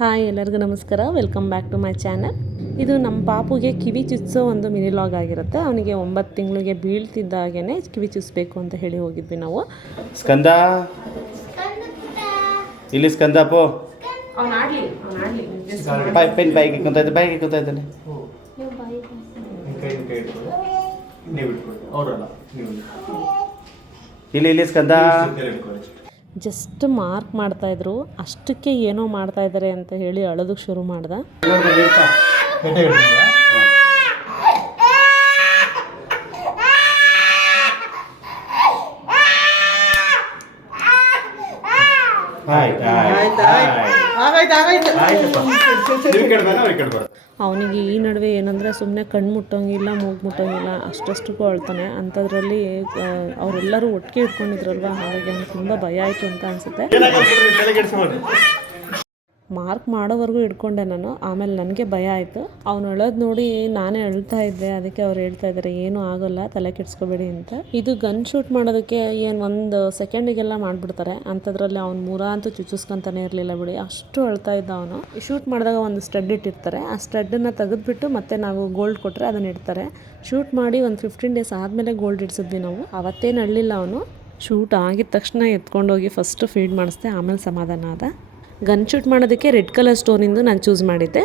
Hi ಎಲ್ಲರಿಗೂ ನಮಸ್ಕಾರ, welcome back to my channel. ಇದು ನಮ್ಮ ಪಾಪುಗೆ ಕಿವಿ ಚುಚ್ಚಿಸೋ ಒಂದು ಮಿನಿ ಲಾಗ್ ಆಗಿರುತ್ತೆ. ಅವನಿಗೆ 9 ತಿಂಗಳಿಗೆ ಬೀಳ್ತಿದ್ದಾಗೇ ಕಿವಿ ಚುಚ್ಚಬೇಕು ಅಂತ ಹೇಳಿ ಹೋಗಿದ್ವಿ ನಾವು. ಸ್ಕಂದ ಇಲ್ಲಿ ಸ್ಕಂದ ಪೋ ಪೆನ್ ಬಾಯಿಗೆ ಕುಂತಾ ಇದ್ದಾನೆ. ಇಲ್ಲಿ ಸ್ಕಂದ ಜಸ್ಟ್ ಮಾರ್ಕ್ ಮಾಡ್ತಾಯಿದ್ರು, ಅಷ್ಟಕ್ಕೆ ಏನೋ ಮಾಡ್ತಾ ಇದ್ದಾರೆ ಅಂತ ಹೇಳಿ ಅಳೋದಕ್ಕೆ ಶುರು ಮಾಡ್ದ. ಅವನಿಗೆ ಈ ನಡುವೆ ಏನಂದರೆ ಸುಮ್ಮನೆ ಕಣ್ಣು ಮುಟ್ಟೋಂಗಿಲ್ಲ, ಮೂಗು ಮುಟ್ಟೋಂಗಿಲ್ಲ, ಅಷ್ಟಕ್ಕೂ ಅಳ್ತಾನೆ. ಅಂಥದ್ರಲ್ಲಿ ಅವರೆಲ್ಲರೂ ಒಟ್ಟಿಗೆ ಇಟ್ಕೊಂಡಿದ್ರಲ್ವ, ಹಾಗಾಗಿ ಅವ್ನಿಗೆ ತುಂಬ ಭಯ ಆಯಿತು ಅಂತ ಅನಿಸುತ್ತೆ. ಮಾರ್ಕ್ ಮಾಡೋವರೆಗೂ ಇಟ್ಕೊಂಡೆ ನಾನು. ಆಮೇಲೆ ನನಗೆ ಭಯ ಆಯಿತು. ಅವ್ನು ಅಳೋದು ನೋಡಿ ನಾನೇ ಅಳ್ತಾ ಇದ್ದೆ. ಅದಕ್ಕೆ ಅವ್ರು ಹೇಳ್ತಾ ಇದ್ದಾರೆ ಏನೂ ಆಗೋಲ್ಲ, ತಲೆ ಕೆಡಿಸ್ಕೋಬೇಡಿ ಅಂತ. ಇದು ಗನ್ ಶೂಟ್ ಮಾಡೋದಕ್ಕೆ ಏನು 1 ಸೆಕೆಂಡಿಗೆಲ್ಲ ಮಾಡಿಬಿಡ್ತಾರೆ. ಅಂಥದ್ರಲ್ಲಿ ಅವ್ನು ಅಂತೂ ಚುಚ್ಚಿಸ್ಕೊಂತಾನೆ ಇರಲಿಲ್ಲ ಬಿಡಿ, ಅಷ್ಟು ಅಳ್ತಾ ಇದ್ದ ಅವನು. ಶೂಟ್ ಮಾಡಿದಾಗ ಒಂದು ಸ್ಟಡ್ ಇಟ್ಟಿರ್ತಾರೆ, ಆ ಸ್ಟಡ್ಡನ್ನು ತೆಗೆದುಬಿಟ್ಟು ಮತ್ತೆ ನಾವು ಗೋಲ್ಡ್ ಕೊಟ್ಟರೆ ಅದನ್ನು ಇಡ್ತಾರೆ. ಶೂಟ್ ಮಾಡಿ ಒಂದು 15 ಡೇಸ್ ಆದಮೇಲೆ ಗೋಲ್ಡ್ ಇಡ್ಸಿದ್ವಿ ನಾವು. ಅವತ್ತೇನು ಅಳ್ಳಿಲ್ಲ ಅವನು. ಶೂಟ್ ಆಗಿದ ತಕ್ಷಣ ಎತ್ಕೊಂಡೋಗಿ ಫಸ್ಟು ಫೀಡ್ ಮಾಡಿಸ್ದೆ, ಆಮೇಲೆ ಸಮಾಧಾನ ಆದ. ಗನ್ ಶೂಟ್ ಮಾಡೋದಕ್ಕೆ ರೆಡ್ ಕಲರ್ ಸ್ಟೋನಿಂದು ನಾನು ಚೂಸ್ ಮಾಡಿದ್ದೆ.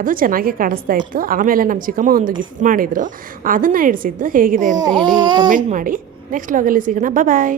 ಅದು ಚೆನ್ನಾಗಿ ಕಾಣಿಸ್ತಾ ಇತ್ತು. ಆಮೇಲೆ ನಮ್ಮ ಚಿಕ್ಕಮ್ಮ ಒಂದು ಗಿಫ್ಟ್ ಮಾಡಿದರು, ಅದನ್ನು ಇಡಿಸಿದ್ದು. ಹೇಗಿದೆ ಅಂತ ಹೇಳಿ ಕಮೆಂಟ್ ಮಾಡಿ. ನೆಕ್ಸ್ಟ್ ವ್ಲಾಗಲ್ಲಿ ಸಿಗೋಣ. ಬಾಯ್.